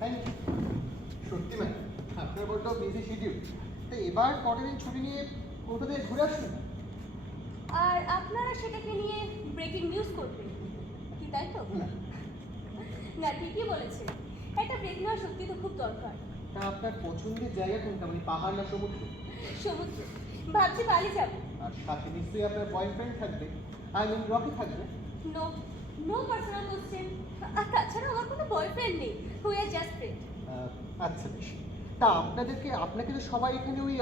Thank you. সত্যি ma'am, আপনার বড্ড বিজি শিডিউল, তো এবার কটা দিন ছুটি নিয়ে কোথা থেকে ঘুরে আসুন। আর আপনারা সেটাকে নিয়ে ব্রেকিং নিউজ করবেন কি, তাই তো? না, না, ঠিকই বলেছেন, একটা ব্রেক নেওয়া সত্যি তো খুব দরকার। তা আপনার পছন্দের জায়গা কোনটা, মানে পাহাড় না সমুদ্র? সমুদ্র, ভাবছি বালি যাব। আর সাথে নিশ্চয়ই আপনার বয়ফ্রেন্ড থাকবে, আই মিন রকি থাকবে। No, no personal question. আর তাছাড়া আমার কোনো বয়ফ্রেন্ড নেই, উই আর জাস্ট ফ্রেন্ড। আচ্ছা বেশ। তা আপনাকে তো সবাই এখানে ওই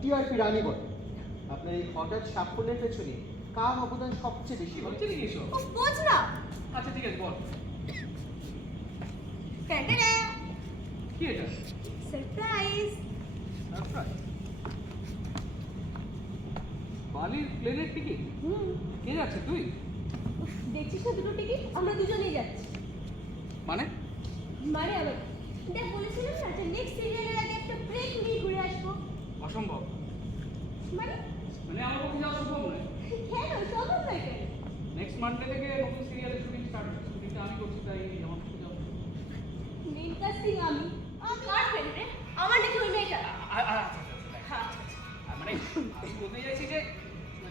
টিআরপি রানী বলে। আপনার এই হঠাৎ সাফল্যের পেছনে কার অবদান সবচেয়ে বেশি? হচ্ছে নাকি এসব? ও বোঝ না। আচ্ছা ঠিক আছে, বল ট্যান্টানা, কি এটা? সারপ্রাইজ। বালির প্লেনের টিকিট? কে যাচ্ছে, তুই? দেখছিস না দুটো টিকিট, আমরা দুজনেই যাচ্ছি। মানে মানে আবার দেখ, বলেছিলাম না যে নেক্সট সিরিয়ালের আগে একটা ব্রেক নিয়ে ঘুরে আসবো। অসম্ভব। মানে মানে আমার পক্ষে যাওয়া সম্ভব নয়। কেন সম্ভব নয় কেন? নেক্সট মানডে থেকে নতুন সিরিয়ালের শুটিং স্টার্ট হচ্ছে, শুটিংটা আমি করছি, তাই আমার পক্ষে যাওয়া সম্ভব নয়। মেন কাস্টিং আমি। কার ফ্রেন্ড রে? আমার নাকি ওই মেয়েটা? মানে আমি বলতে চাইছি যে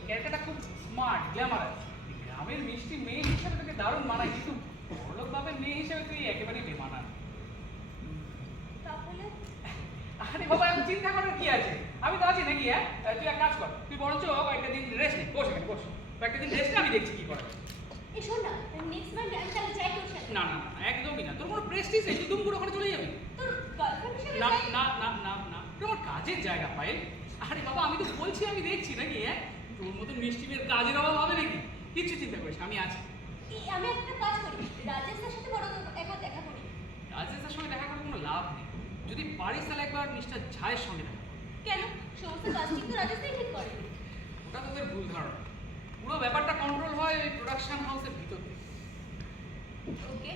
ক্যারেক্টারটা খুব স্মার্ট, গ্ল্যামারাস। গ্রামের মিষ্টি মেয়ে হিসেবে তোকে দারুণ মানায়, কিন্তু বড়লোক বাপের মেয়ে হিসেবে তুই একেবারেই বেমানান। তাহলে আরে বাবা, এখন চিন্তা করার কি আছে? আমি তো আছি নাকি? তুই এক কাজ কর, তুই বরঞ্চ কয়েকটা দিন রেস্ট নে। বস এখানে, বস। কয়েকটা দিন রেস্ট নে, আমি দেখছি কি করা যায়। এই শোন না, নেক্সট মান্থ আমি তাহলে যাই তোর সাথে। না না না, একদমই না। তোর কোনো প্রেস্টিজ নেই, তুই দুম করে ওখানে চলে যাবি। তোর গার্লফ্রেন্ড হিসেবে না যাই। না না না না, এটা আমার কাজের জায়গা পায়েল। আরে বাবা, আমি তো বলছি আমি দেখছি নাকি? তোর মতন মিষ্টি মেয়ের কাজের অভাব হবে নাকি? কিচ্ছু চিন্তা করিস না, আমি আছি। আমি একটা কাজ করি, রাজেশের সাথে বড় একবার দেখা করি। রাজেশের সঙ্গে দেখা করে কোনো লাভ নেই। যদি পারিস তাহলে একবার মিস্টার ঝায়ের সঙ্গে দেখা। কেন? সমস্ত কাস্টিং তো রাজেশই ঠিক করে। ওটা তোদের ভুল ধারণা। পুরো ব্যাপারটা কন্ট্রোল হয় ওই প্রোডাকশন হাউসের ভিতর থেকে। ওকে,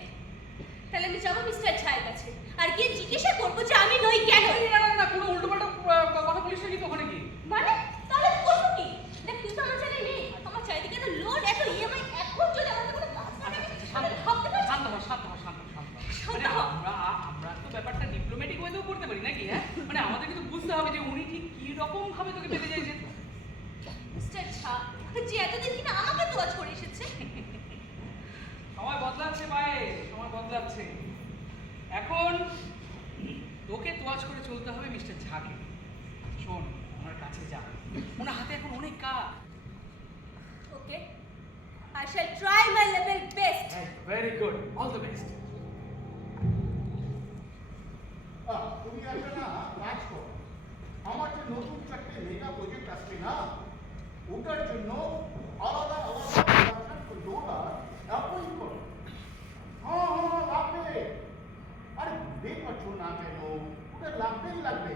তাহলে আমি যাবো মিস্টার ছায়ের কাছে আর গিয়ে জিজ্ঞাসা করবো যে আমি নই কেন। না না না, কোনো উল্টোপাল্টা কথা বলিস নাকি তো ওখানে গিয়ে। মানে তাহলে করবো কি? দেখ, তুই তো আমার জায়গায় নেই। আমার চারিদিকে এত লোন, এত ইএমআই, এখন যদি আমার কোনো কাজ না থাকে শান্ত তাহলে হ, ভাবতে পারছিস? শান্ত হ, শান্ত হ, শান্ত হ, শান্ত হ। মানে শান্ত হ। আমরা তো ব্যাপারটা ডিপ্লোম্যাটিক ওয়েতেও করতে পারি নাকি? মানে আমাদের কিন্তু বুঝতে হবে যে উনি ঠিক কি রকম ভাবে তোকে পেতে চাইছেন। মিস্টার ঝা, যে এতদিন কিনা আমাকে তোয়াজ করে এসেছে। সময় বদলাচ্ছে ভাই, সময় বদলাচ্ছে। এখন তোকে তোয়াজ করে চলতে হবে মিস্টার ঝাকে। শোন, ওনার কাছে যা, ওনার হাতে এখন অনেক কাজ। Okay, I shall try my level best. Very good, all the best. তুমি একটা না কাজ করো, আমার যে নতুন চারটে মেগা প্রজেক্ট আসছে না, ওটার জন্য আলাদা আলাদা প্রোডাকশন কন্ট্রোলার অ্যাপয়েন্ট করো। হ্যাঁ হ্যাঁ লাগবে। আরে বুঝতে পারছো না কেন? ওটা লাগবেই লাগবে।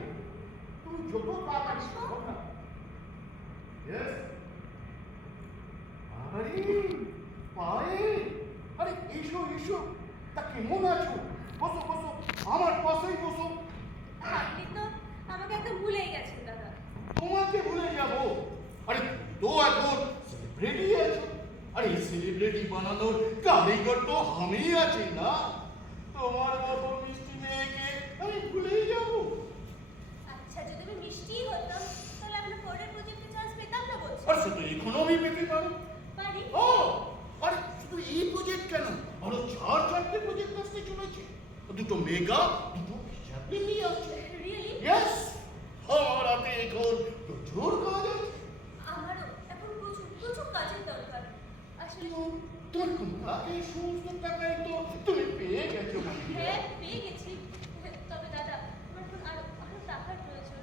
তুমি যত তাড়াতাড়ি করো না। ইয়েস। আরে পায়েল, আরে এসো এসো। তা কেমন আছো? বসো বসো, আমার পাশেই বসো। আপনি তো আমাকে একদম ভুলেই গেছেন দাদা। তোমাকে ভুলে যাব? আরে তো এখন সেলিব্রিটি আছো। আরে এই সেলিব্রিটি বানানোর কারিগর তো আমি আছি না? তোমার মতো মিষ্টি মেয়েকে আমি ভুলেই যাব? আচ্ছা, যদি আমি মিষ্টি হতাম তাহলে আপনার পরের প্রজেক্টে চান্স পেতাম না বলছি। আর সে তো ইকোনমি পেতে পারো। পারি। ও আরে শুধু এই প্রজেক্ট কেন, আরো চারটে প্রজেক্ট আসতে চলেছে। দুটো মেগা, দুটো ফিচারফিল্ম আছে। রিয়েলি? ইয়েস, আমার হাতে এখন প্রচুর কাজ আছে। আমারও এখন প্রচুর প্রচুর কাজের দরকার। আসলে তোমার কোনটা এই সমস্ত টাকাই তো তুমি পেয়ে গেছো মানে। হ্যাঁ, পেয়ে গেছি। তবে দাদা, আমার এখন আরো আরো টাকার প্রয়োজন।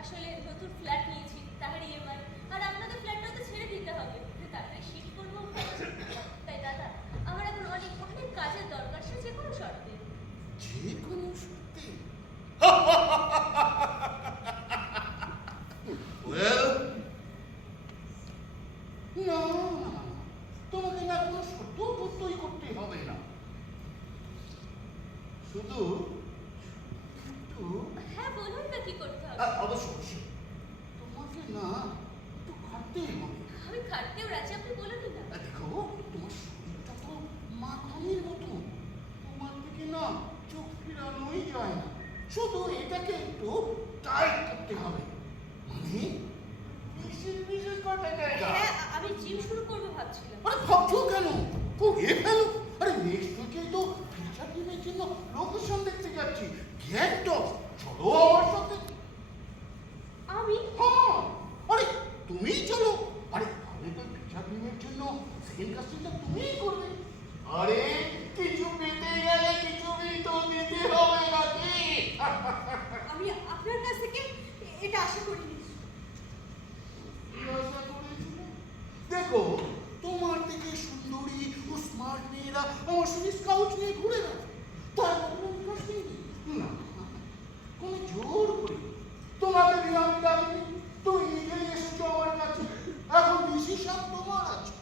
আসলে নতুন ফ্ল্যাট নিয়েছি, তার ইএমআই, আর আপনাদের ফ্ল্যাটটাও তো ছেড়ে দিতে হবে। তাড়াতাড়ি শিফট করবো। তাই দাদা, আমার এখন অনেক অনেক কাজের দরকার, সে যে কোনো শর্তে। যে কোনো সত্যি। ওয়েল, না তোমাকে না কোনো সত্য সত্যই করতে হবে না, শুধু একটু হ্যাঁ, বলুন না কি করতে হবে। অবশ্য অবশ্যই তোমাকে না একটু খাটতেই হবে। আমি খাটতেও রাজি, আপনি বলুন না। দেখো, তোমার শরীরটা তো মাখানির মতো, তোমার থেকে না চোখ ফিরানোই করে ফেলো। আরে নেক্সট উইকেই তো ফিচার টিমের জন্য লোকেশন দেখতে যাচ্ছি। গেট অফ, চলো আমার সাথে। আমি হ্যাঁ, আরে তুমিই চলো। আরে তাহলে তো ফিচার টিমের জন্য সেকেন্ড কাস্টিংটা তুমিই করবে। আরে কিছু পেতে গেলে কিছু তো দিতে হবে নাকি? আমি আপনার কাছ থেকে এটা আশা করিনি। কি আশা করেছিলে? দেখো, তোমার থেকে সুন্দরী ও স্মার্ট মেয়েরা আমার সঙ্গে স্কাউট নিয়ে ঘুরে বেড়ায়। তার মধ্যে আমি কাস্টিং দিই না, কোনো জোর করি। তোমাকে দিয়ে আমি ডাকিনি, তুমি নিজেই এসেছো আমার কাছে। এখন ডিসিশন তোমার আছে,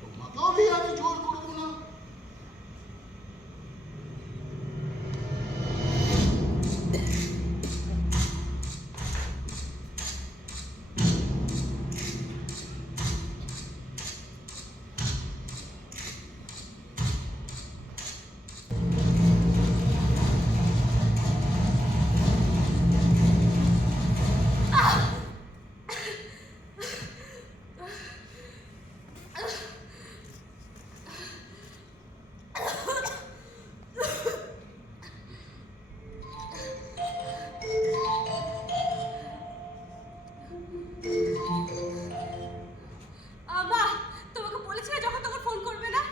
তোমাকেও দিয়ে আমি জোর করবো না। বাহ, তোমাকে বলেছিলে যখন তখন ফোন করবে না।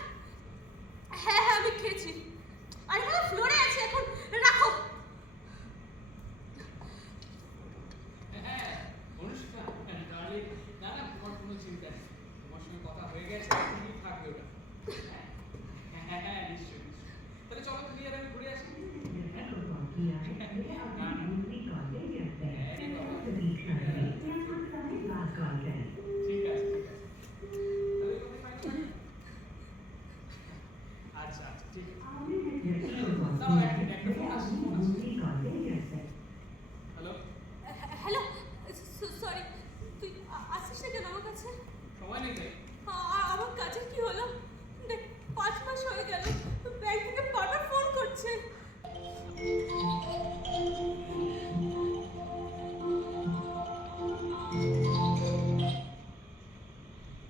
হ্যাঁ হ্যাঁ, আমি খেয়েছি। আর এখানে ফ্লোরে আছে, এখন রাখো। হ্যাঁ অনুষ্কা, ডার্লিং, না না তোমার কোনো চিন্তা নেই, তোমার সঙ্গে কথা হয়ে গেছে, তুমি থাকবে ওটা। হ্যাঁ হ্যাঁ নিশ্চয়ই নিশ্চয়ই। তাহলে চলো তুমি আর আমি ঘুরে আসি। ঠিক আছে ঠিক আছে, তাহলে তুমি ফাইন করো। আচ্ছা আচ্ছা ঠিক আছে। দাঁড়াও একটা ফোন আসছে, ফোন আসছে। হ্যালো, হ্যালো, সরি, তুই আসিস না কেন আমার কাছে? সময় নেই তাই? আমার কাজের কি হলো? দেখ, 5 মাস হয়ে গেল, ব্যাংক থেকে বারবার ফোন করছে।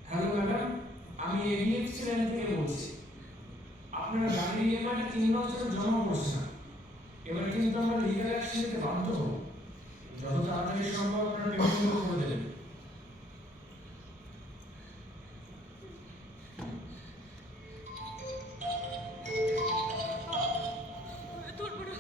হ্যালো ম্যাডাম, আমি এবিএফসি ল্যান্ড থেকে বলছি। আপনারা গাড়ির ইএমআইটা 3 বছর জমা করছেন, এবার কিন্তু আমরা লিগাল অ্যাকশন নিতে বাধ্য হব। যত তাড়াতাড়ি সম্ভব আপনারা পেমেন্টগুলো করে দেবেন। ধরবো না।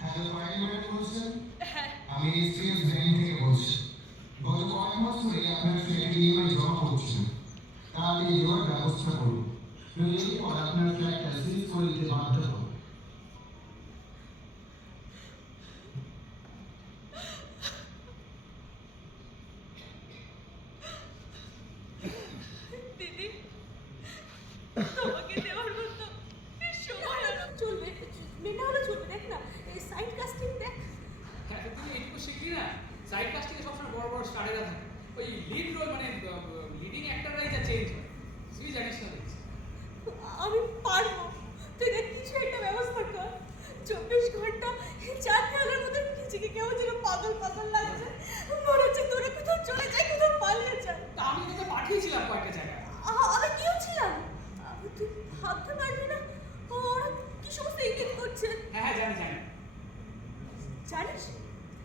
হ্যালো ফাইল ম্যাডাম বলছেন? হ্যাঁ, আমি এসপিএস ব্যাংক থেকে বলছি। গত কয়েক মাস ধরে আপনার ফ্ল্যাটে ইএমআই জমা করছি না, তাড়াতাড়ি দেওয়ার ব্যবস্থা করুন, নইলে পর আপনার ফ্ল্যাটটা সিজ করে দিতে বাধ্য হব। দিদি, তোমাকে দেওয়ার মতো সময় আর চলবে মেনে হলে চলবে। দেখ না, এই সাইড কাস্টিং দেখ। হ্যাঁ তুমি এইটুকু শিখলি না, সাইড কাস্টিংয়ে সবসময় বড় বড় স্টারেরা থাকে, ওই লিড রোল মানে লিডিং অ্যাক্টররাই যা চেঞ্জ হয়, তুই জানিস না দেখছি। আমি পারবো, তুই দেখ কিছু একটা ব্যবস্থা কর। 24 ঘন্টা চার দেওয়ালের মধ্যে নিজেকে কেমন যেন পাগল পাগল লাগছে। মনে হচ্ছে দূরে কোথাও চলে যায়, কোথাও পালিয়ে যায়। তা আমি তোকে পাঠিয়েছিলাম কয়েকটা জায়গায়। আমি কেউ ছিলাম, তুই ভাবতে পারবি না ওরা কি সমস্ত ইঙ্গিত করছে। হ্যাঁ হ্যাঁ জানি জানি। জানিস,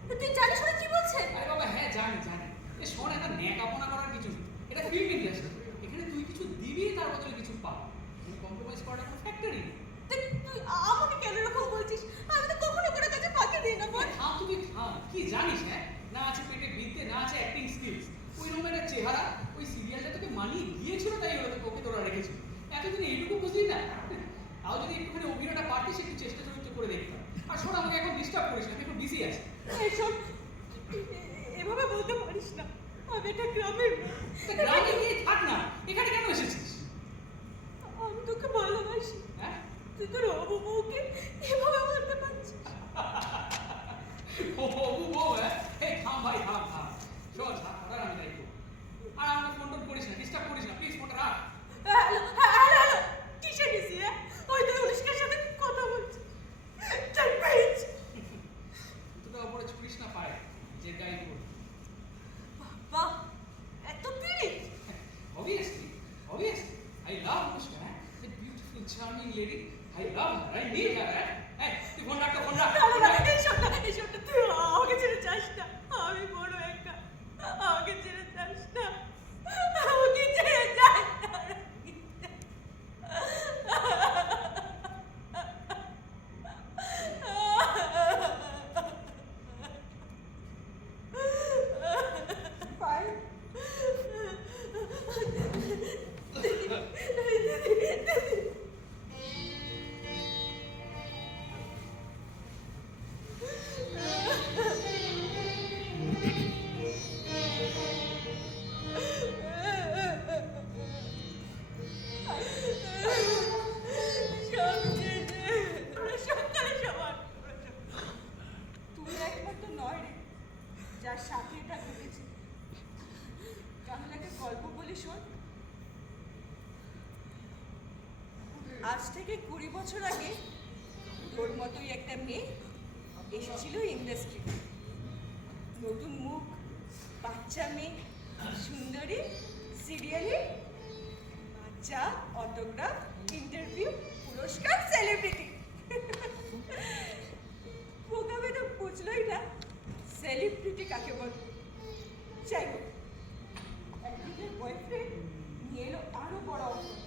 তুই জানিস ওরা কি বলছে? আরে বাবা হ্যাঁ জানি জানি। এ শোন, একটা ন্যাকাপনা করার কিছু নেই, এটা ফিল্ম ইন্ডাস্ট্রি, এখানে তুই কিছু দিবি তার বদলে কিছু পাবি, তুমি কম্প্রোমাইজ করাটা কোনো ফ্যাক্টরি নেই। তুই আমাকে কেন এরকম বলছিস? আমি তো কখনো কোনো কাছে ফাঁকি দিই না বল। থাম তুমি থাম, কি জানিস হ্যাঁ, না আছে পেটে বিদ্যে, না আছে অ্যাক্টিং স্কিলস, ওই রকম একটা চেহারা, ওই সিরিয়ালটা তোকে মানিয়ে গিয়েছিল তাই ওকে তোরা রেখেছিল। এতদিন এইটুকু বুঝলি না? তাও যদি একটুখানি অভিনয়টা পারতিস, একটু চেষ্টা চরিত্র করে দেখতাম। আর শোন, আমাকে এখন ডিস্টার্ব করিস না, আমি এখন বিজি আছি। এসব এভাবে বলতে পারিস না, আমি একটা গ্রামের মেয়ে। তা গ্রামে গিয়ে থাক না, এখানে কেন এসেছিস? আমি তোকে ভালোবাসি, হ্যাঁ তুই তোর হবু বউকে এভাবে বলতে পারছিস? ও বাবু বউ, হ্যাঁ এই থাম ভাই থাম থাম, শোন সারার আমি দায়িত্ব, আর আমাকে ফোন টোন করিস না, ডিস্টার্ব করিস না প্লিজ, ফোনটা রাখ। হ্যালো হ্যালো হ্যালো, কিসের বিসি? ওই তো অনুষ্কার সাথে কথা বলছি। তাই পেয়েছি। জুতোটা উপরে যার সাথে এটা ঘটেছে। তাহলে একটা গল্প বলি শোন। আজ থেকে 20 বছর আগে তোর মতোই একটা মেয়ে এসেছিল ইন্ডাস্ট্রি। নতুন মুখ, বাচ্চা মেয়ে, সুন্দরী, সিরিয়ালি, বাচ্চা, অটোগ্রাফ, ইন্টারভিউ, পুরস্কার, সেলিব্রিটি। বোকা বেটা বুঝলোই না সেলিব্রিটি কাকে বলে। যাই হোক, একদিনের বয়ফ্রেন্ড নিয়ে এলো আরো বড় অফার।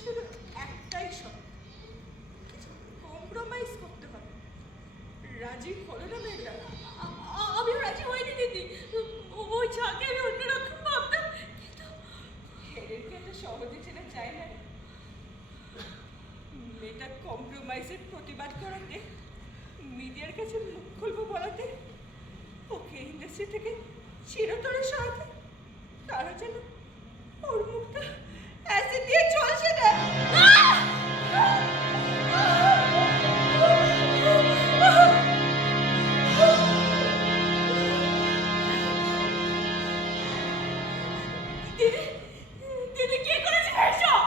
শুধু একটাই শর্ত, কম্প্রোমাইজ করতে হবে। রাজি হলো না মেয়েটা। আমি রাজি হইনি দিদি, ওই ঝাঁকে আমি অন্যরকম ভাবতাম, কিন্তু এদেরকে এত সহজে ছেলে চায় না। মেয়েটা কম্প্রোমাইজের প্রতিবাদ করাতে, মিডিয়ার কাছে মুখ খুলবো বলাতে, ওকে ইন্ডাস্ট্রি থেকে চিরতরে সরাতে তারা যেন ওর মুখটা অ্যাসিড দিয়ে চলছে না। দিদি, দিদি কে করেছে এসব?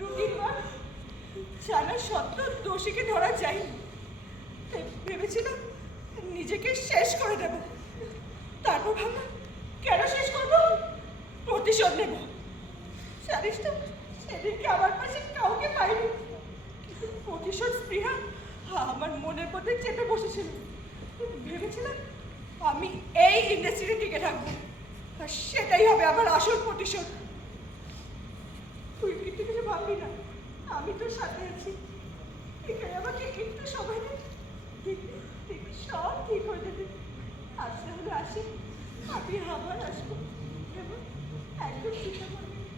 রুটিন ওয়ার্ক জানা সত্ত্বেও দোষীকে ধরা যায়নি। তাই ভেবেছিলাম নিজেকে শেষ করে দেব। তারপর ভাবলাম কেন শেষ করবো, প্রতিশোধ নেব। জানিস তো সেদিনকে আমার পাশে কাউকে পাইনি, কিন্তু প্রতিশোধ স্পৃহা আমার মনের মধ্যে চেপে বসেছিল। ভেবেছিলাম আমি এই ইন্ডাস্ট্রিতে টিকে থাকবো, আর সেটাই হবে আমার আসল প্রতিশোধ। তুই কিন্তু কিছু ভাববি না, আমি তোর সাথে আছি। এখানে আমাকে একটু সময় দে, দেখবি সব ঠিক হয়ে যাবে। আসতে হলে আসি, আমি আবার আসবো, এবং একদম চিন্তা করবি না।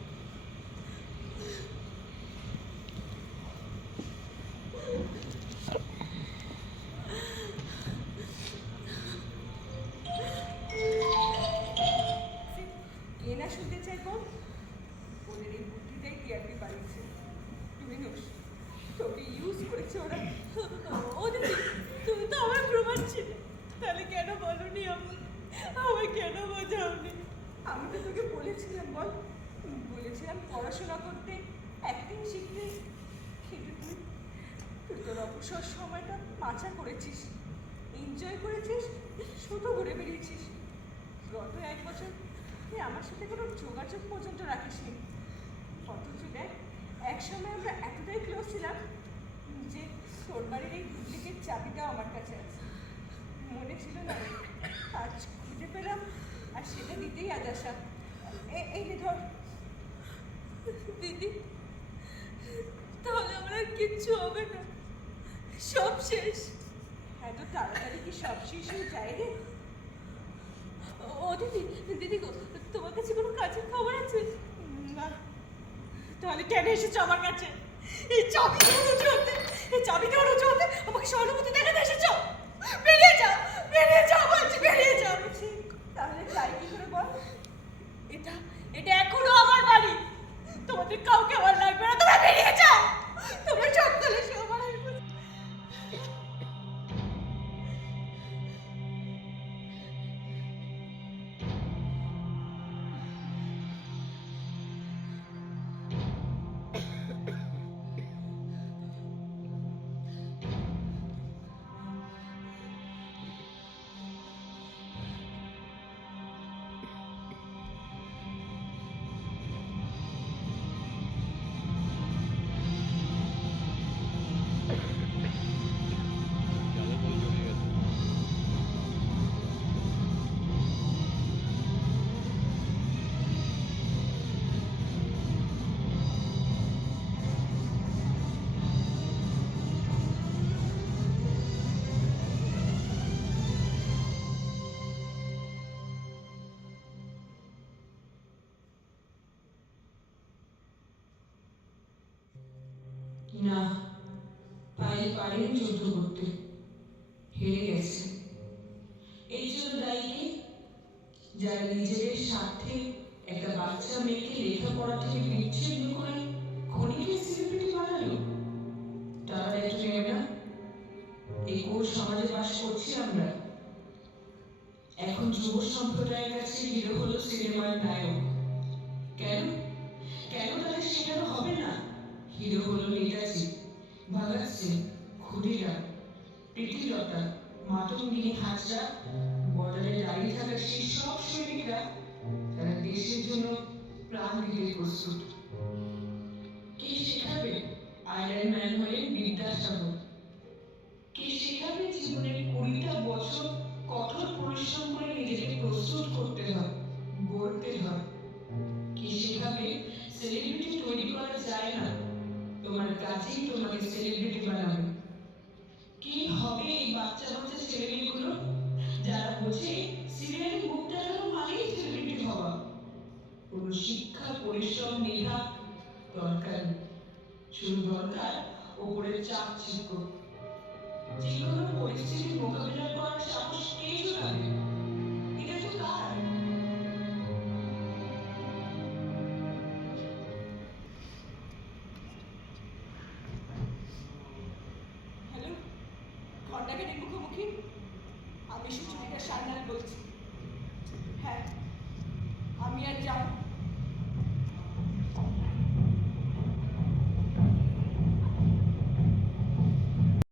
কে না শুনতে চাই বল? ওদের এই বুদ্ধিটাই টিআরপি বাড়িয়েছে। তুই নোস, তোকে ইউজ করেছে ওরা। ও দিদি, তুমি তো আমার প্রমাণ ছিলে, তাহলে কেন বলনি আমায় কেন বোঝাওনি? আমি তো তোকে বলেছিলাম বল, বলেছিলাম পড়াশোনা করতে, অ্যাক্টিং শিখতে, কিন্তু তুই তোর অবসর সময়টা মাচা করেছিস, এনজয় করেছিস, শুধু ঘুরে বেরিয়েছিস। গত 1 বছর তুই আমার সাথে কোনো যোগাযোগ পর্যন্ত রাখিসনি। অথচ দেখ, একসময় আমরা এতটাই ক্লোজ ছিলাম যে তোর বাড়ির এই ডুপ্লিকেট চাবিটাও আমার কাছে আছে। মনে ছিল না? আজ খুঁজে পেলাম, আর সেটা দিতেই আজ আসা। এই নে ধর। দিদি, তাহলে আমার আর কিচ্ছু হবে না, সব শেষ। এত তাড়াতাড়ি কি সব শেষ হয়ে যায় রে? ও দিদি, দিদি গো, তোমার কাছে কোনো কাজের খবর আছে? না, তাহলে কেন এসেছো আমার কাছে? এই চাবি দেওয়ার অজুহাতে, এই চাবি দেওয়ার অজুহাতে আমাকে সহানুভূতি দেখাতে এসেছো? বেরিয়ে যাও, বেরিয়ে যাও বলছি, বেরিয়ে যাও। তাহলে যাই কি করে বল? এটা এটা এখনো আমার বাড়ি, তোমাদের কাউকে আমার লাগবে না, তোমরা বেরিয়ে যাও। তোমরা সকলে সবার না, পারেনি যুদ্ধ করতে, হেরে গেছে। এই জন্য দায়ী কে? যারা নিজেদের স্বার্থে একটা বাচ্চা মেয়েকে লেখাপড়া থেকে বিচ্ছিন্ন করে ক্ষণিকের সেলিব্রিটি বানালো। তারা দায়িত্ব নেবে না? এই কোন সমাজে বাস করছি আমরা? এখন যুব সম্প্রদায়ের কাছে হিরো হলো সিনেমার নায়ক। কেন কেন তাদের শেখানো হবে না? হিরো হলো নেতাজি, ভগৎ সিং, ক্ষুদিরাম, প্রীতিলতা, মাতঙ্গিনী হাজরা, বর্ডারে দাঁড়িয়ে থাকা সেই সব সৈনিকরা তারা দেশের জন্য প্রাণ দিতে প্রস্তুত। কে শেখাবে আয়রন ম্যান হয়ে বিদ্যাসাগর? কে শেখাবে জীবনের 20টা বছর কঠোর পরিশ্রম করে নিজেকে প্রস্তুত করতে হয়, গড়তে হয়? কে শেখাবে সেলিব্রিটি তৈরি করা যায় না, তোমার কাজেই তোমাকে সেলিব্রিটি বানাবে? কি হবে এই বাচ্চা বাচ্চা ছেলেমেয়েগুলো যারা বোঝে সিরিয়ালে মুখ দেখানো মানেই সেলিব্রিটি হওয়া? কোনো শিক্ষা, পরিশ্রম, মেধা দরকার নেই, শুধু দরকার ওপরের চাকচিক্য। যে কোনো পরিস্থিতির মোকাবিলা করার সাহস কে জোগাবে? এটা তো কার? হ্যালো, ঘন্টাকে ডেকে